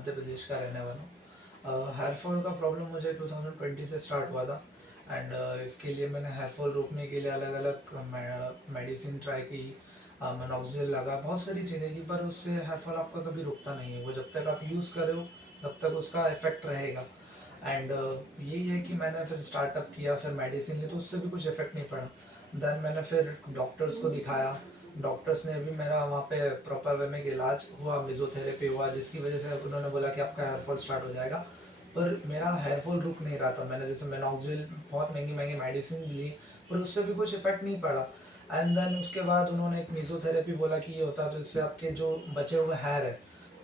मध्य प्रदेश का रहने वाला हूँ। हेयर फॉल का प्रॉब्लम मुझे 2020 से स्टार्ट हुआ था एंड इसके लिए मैंने हेयर फॉल रोकने के लिए अलग अलग मेडिसिन ट्राई की। मोनोक्सिल लगा, बहुत सारी चीज़ें की, पर उससे हेयर फॉल आपका कभी रुकता नहीं है। वो जब तक आप यूज़ कर रहे हो तब तक उसका इफेक्ट रहेगा। एंड यही है कि मैंने फिर स्टार्टअप किया, फिर मेडिसिन ली तो उससे भी कुछ इफेक्ट नहीं पड़ा। देन मैंने फिर डॉक्टर्स को दिखाया। डॉक्टर्स ने भी मेरा वहाँ पे प्रॉपर वे में इलाज हुआ, फिजियोथेरेपी हुआ, जिसकी वजह से उन्होंने बोला कि आपका हेयर फॉल स्टार्ट हो जाएगा। पर मेरा हेयर फॉल रुक नहीं रहा था। मैंने जैसे मेनॉक्सिल बहुत महंगी महंगी मेडिसिन ली, पर उससे भी कुछ इफेक्ट नहीं पड़ा। एंड देन उसके बाद उन्होंने एक मेसोथेरेपी बोला कि ये होता है, तो इससे आपके जो बचे हुए हेयर है,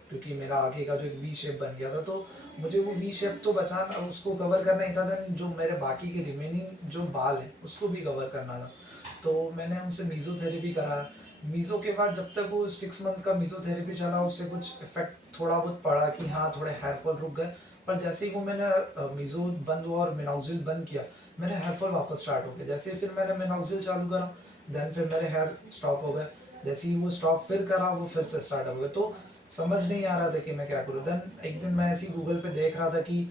क्योंकि मेरा आगे का जो एक वी शेप बन गया था, तो मुझे वो वी शेप तो बचाना, उसको कवर करना ही था। देन जो मेरे बाकी के रिमेनिंग जो बाल है उसको भी कवर करना था। तो मैंने उनसे मीज़ोथेरेपी करा। मीज़ो के बाद जब तक वो 6 मंथ का मीज़ोथेरेपी चला, उससे कुछ इफेक्ट थोड़ा बहुत पड़ा कि हाँ थोड़े हेयर फॉल रुक गए। पर जैसे ही वो मैंने मीज़ो बंद हुआ और मिनॉक्सिल बंद किया, मेरे हेयर फॉल वापस स्टार्ट हो गए। जैसे ही फिर मैंने मिनॉक्सिल चालू करा, देन फिर मेरे हेयर स्टॉप हो गए। जैसे ही वो स्टॉप फिर करा, वो फिर से स्टार्ट हो गए। तो समझ नहीं आ रहा था कि मैं क्या करूँ। देन एक दिन मैं ऐसे ही गूगल पे देख रहा था कि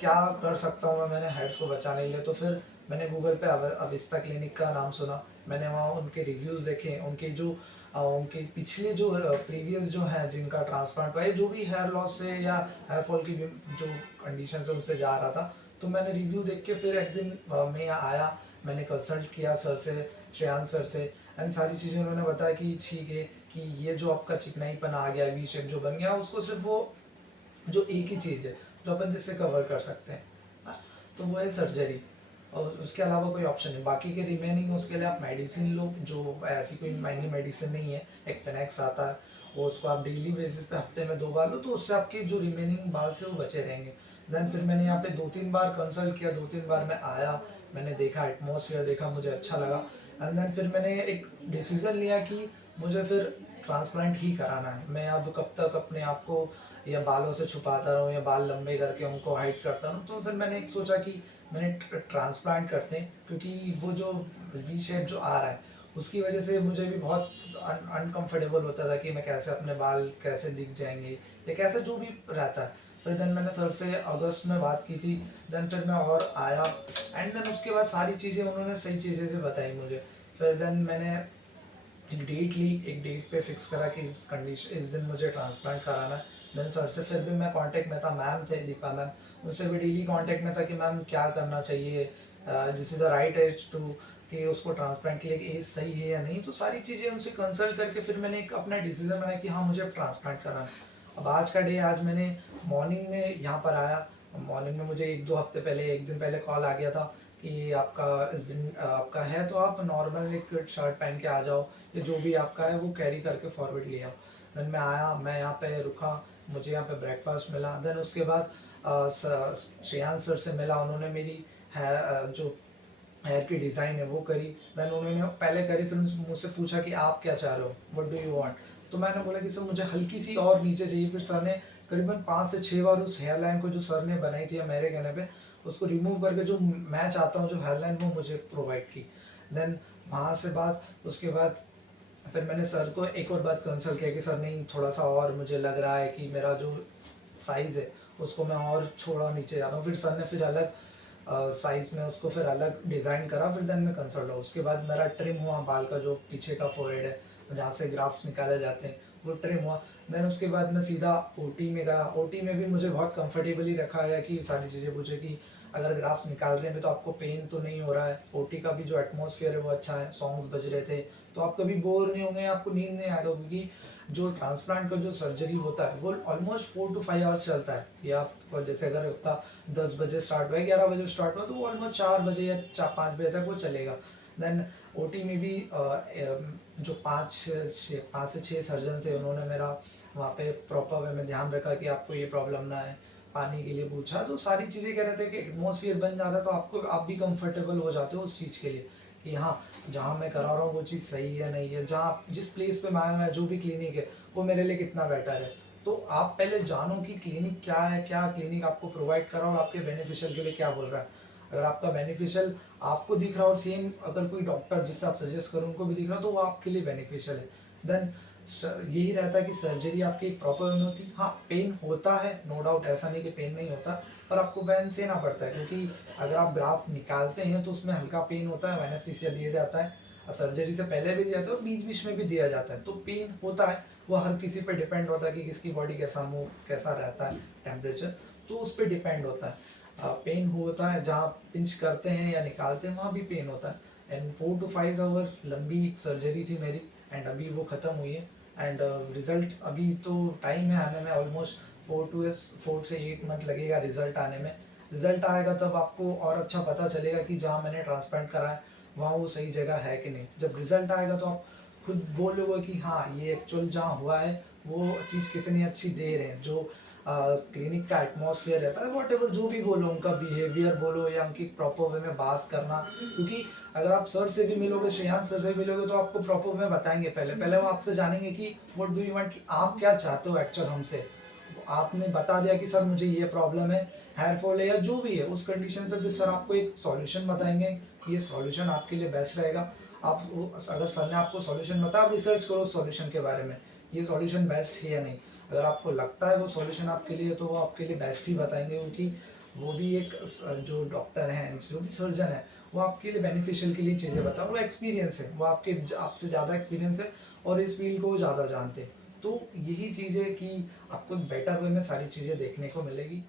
क्या कर सकता हूँ मैं मैंने हेयर्स को बचाने के लिए। तो फिर मैंने गूगल पे अविस्ता क्लिनिक का नाम सुना। मैंने वहाँ उनके रिव्यूज़ देखे, उनके जो उनके पिछले जो प्रीवियस जो हैं जिनका ट्रांसप्लांट हुआ है, जो भी हेयर लॉस से या हेयर फॉल की जो कंडीशन से उनसे जा रहा था, तो मैंने रिव्यू देख के फिर एक दिन मैं यहाँ आया। मैंने कंसल्ट किया सर से, श्रेयांश सर से। एंड सारी चीज़ें उन्होंने बताया कि ठीक है, कि ये जो आपका चिकनाईपन आ गया, वी शेप जो बन गया, उसको सिर्फ वो जो एक ही चीज़ है जो अपन जिससे कवर कर सकते हैं, हाँ, तो वो है सर्जरी। और उसके अलावा कोई ऑप्शन नहीं। बाकी के रिमेनिंग उसके लिए आप मेडिसिन लो, जो ऐसी कोई महंगी मेडिसिन नहीं है। एक फिनेक्स आता है, वो उसको आप डेली बेसिस पे हफ्ते में 2 बार लो, तो उससे आपके जो रिमेनिंग बाल से वो बचे रहेंगे। देन फिर मैंने यहाँ पे 2-3 बार कंसल्ट किया, 2-3 बार मैं आया, मैंने देखा एटमोसफियर देखा, मुझे अच्छा लगा। एंड देन फिर मैंने एक डिसीज़न लिया कि मुझे फिर ट्रांसप्लांट ही कराना है। मैं अब कब तक अपने आप को या बालों से छुपाता रहूँ या बाल लंबे करके उनको हाइड करता रहूँ। तो फिर मैंने एक सोचा कि मैंने ट्रांसप्लांट करते हैं, क्योंकि वो जो वी शेप जो आ रहा है उसकी वजह से मुझे भी बहुत अनकंफर्टेबल होता था कि मैं कैसे अपने बाल कैसे दिख जाएंगे या कैसे जो भी रहता है। फिर देन मैंने सर से अगस्त में बात की थी। देन फिर मैं और आया, एंड देन उसके बाद सारी चीज़ें उन्होंने सही चीज़ें से बताई मुझे। फिर देन मैंने एक डेट ली, एक डेट पे फिक्स करा कि इस दिन मुझे ट्रांसप्लांट कराना है। देन सर से फिर भी मैं कांटेक्ट में था, मैम थे दीपा मैम, उनसे भी डेली कांटेक्ट में था कि मैम क्या करना चाहिए, this is the right age to, कि उसको ट्रांसप्लांट के लिए एज सही है या नहीं। तो सारी चीज़ें उनसे कंसल्ट करके फिर मैंने एक अपना डिसीजन बनाया कि हाँ मुझे अब ट्रांसप्लांट कराना है। अब आज का डे, आज मैंने मॉर्निंग में यहाँ पर आया। मॉर्निंग में मुझे 1-2 हफ्ते पहले, एक दिन पहले कॉल आ गया था कि आपका इस दिन आपका है, तो आप नॉर्मल एक शर्ट पहन के आ जाओ, ये जो भी आपका है वो कैरी करके फॉरवर्ड ले आओ। देन मैं आया, मैं यहाँ पे रुका, मुझे यहाँ पे ब्रेकफास्ट मिला। देन उसके बाद श्रेयांश सर से मिला, उन्होंने मेरी जो हेयर की डिज़ाइन है वो करी। देन उन्होंने पहले करी, फिर मुझसे पूछा कि आप क्या चाह रहे हो, व्हाट डू यू वांट। तो मैंने बोला कि सर मुझे हल्की सी और नीचे चाहिए। फिर सर ने करीबन 5 से 6 बार उस हेयर लाइन को जो सर ने बनाई थी मेरे कहने पे, उसको रिमूव करके जो मैं चाहता हूँ जो हेयर लाइन, वो मुझे प्रोवाइड की। देन वहाँ से बात, उसके बाद फिर मैंने सर को एक और बात कंसल्ट किया कि सर नहीं, थोड़ा सा और मुझे लग रहा है कि मेरा जो साइज़ है उसको मैं और छोड़ा नीचे जा रहा हूँ। फिर सर ने फिर अलग साइज़ में उसको फिर अलग डिज़ाइन करा। फिर देन मैं कंसल्ट हुआ। उसके बाद मेरा ट्रिम हुआ बाल का, जो पीछे का फोरहेड है जहाँ से ग्राफ्स निकाले जाते हैं, वो ट्रिम हुआ। देन उसके बाद मैं सीधा ओटी में गया। ओटी में भी मुझे बहुत कंफर्टेबली रखा गया कि सारी चीज़ें पूछे कि अगर ग्राफ्स निकाल रहे हैं तो आपको पेन तो नहीं हो रहा है। ओटी का भी जो एटमॉस्फेयर है वो अच्छा है, सॉन्ग्स बज रहे थे, तो आप कभी बोर नहीं होंगे, आपको नींद नहीं आएगा। क्योंकि जो ट्रांसप्लांट का जो सर्जरी होता है वो ऑलमोस्ट 4 to 5 आवर्स चलता है। या आपको जैसे अगर आपका 10 बजे स्टार्ट हुआ है, 11 बजे स्टार्ट हुआ, तो वो ऑलमोस्ट 4 बजे या 5 बजे तक वो चलेगा। देन ओटी में भी जो 5 से 6 सर्जन थे, उन्होंने मेरा वहाँ पे प्रॉपर वे में ध्यान रखा कि आपको ये प्रॉब्लम ना है। पानी के लिए पूछा, तो सारी चीज़ें कह रहे थे कि एटमोसफियर बन जाता है, तो आपको आप भी कंफर्टेबल हो जाते हो उस चीज़ के लिए कि हाँ जहाँ मैं करा रहा हूँ वो चीज़ सही है नहीं है, जहाँ जिस प्लेस पे मैं आया हूँ, जो भी क्लिनिक है वो मेरे लिए कितना बेटर है। तो आप पहले जानो कि क्लिनिक क्या है, क्या क्लिनिक आपको प्रोवाइड कर रहा है और आपके बेनिफिशियल के लिए क्या बोल रहा है। अगर आपका बेनिफिशियल आपको दिख रहा है और सेम अगर कोई डॉक्टर जिससे आप सजेस्ट करो उनको भी दिख रहा है, तो वो आपके लिए बेनिफिशियल है। देन यही रहता है कि सर्जरी आपकी प्रॉपर नहीं होती। हाँ, पेन होता है, नो डाउट, ऐसा नहीं कि पेन नहीं होता, पर आपको वैन सहना पड़ता है, क्योंकि अगर आप ग्राफ्ट निकालते हैं तो उसमें हल्का पेन होता है, एनेस्थीसिया दिया जाता है, और सर्जरी से पहले भी दिया जाता है और बीच बीच में भी दिया जाता है, तो पेन होता है। वो हर किसी पे डिपेंड होता है कि किसकी बॉडी कैसा मूव कैसा रहता है, टेम्परेचर, तो उस पर डिपेंड होता है। पेन होता है जहाँ पिंच करते हैं या निकालते हैं, वहाँ भी पेन होता है। एंड 4 to 5 आवर लंबी सर्जरी थी मेरी, एंड अभी वो ख़त्म हुई है। एंड रिजल्ट अभी तो टाइम है आने में, ऑलमोस्ट 4 से 8 मंथ लगेगा रिजल्ट आने में। रिजल्ट आएगा तब आपको और अच्छा पता चलेगा कि जहाँ मैंने ट्रांसप्लांट करा है वहाँ वो सही जगह है कि नहीं। जब रिजल्ट आएगा तो आप खुद बोलोगे कि हाँ, ये एक्चुअल जहाँ हुआ है वो चीज़ कितनी अच्छी दे रहे हैं। जो क्लिनिक का एटमॉस्फेयर रहता है, वॉट एवर जो भी बोलो, उनका बिहेवियर बोलो या उनकी प्रॉपर वे में बात करना, क्योंकि अगर आप सर से भी मिलोगे, श्रेयांश सर से भी मिलोगे, तो आपको प्रॉपर वे बताएंगे। पहले पहले वो आपसे जानेंगे कि व्हाट डू यू वांट, कि आप क्या चाहते हो एक्चुअल हमसे। आपने बता दिया कि सर मुझे ये प्रॉब्लम है, हेयर फॉल है या जो भी है, उस कंडीशन पे फिर सर आपको एक सॉल्यूशन बताएंगे कि ये सॉल्यूशन आपके लिए बेस्ट रहेगा। अगर सर ने आपको सॉल्यूशन बताया, आप रिसर्च करो सॉल्यूशन के बारे में, ये सॉल्यूशन बेस्ट है या नहीं। अगर आपको लगता है वो सॉल्यूशन आपके लिए, तो वो आपके लिए बेस्ट ही बताएंगे, क्योंकि वो भी एक जो डॉक्टर हैं, जो भी सर्जन है, वो आपके लिए बेनिफिशियल के लिए चीज़ें बताओ। वो एक्सपीरियंस है, वो आपसे ज़्यादा एक्सपीरियंस है और इस फील्ड को ज़्यादा जानते हैं। तो यही चीज़ है कि आपको एक बेटर वे में सारी चीज़ें देखने को मिलेगी।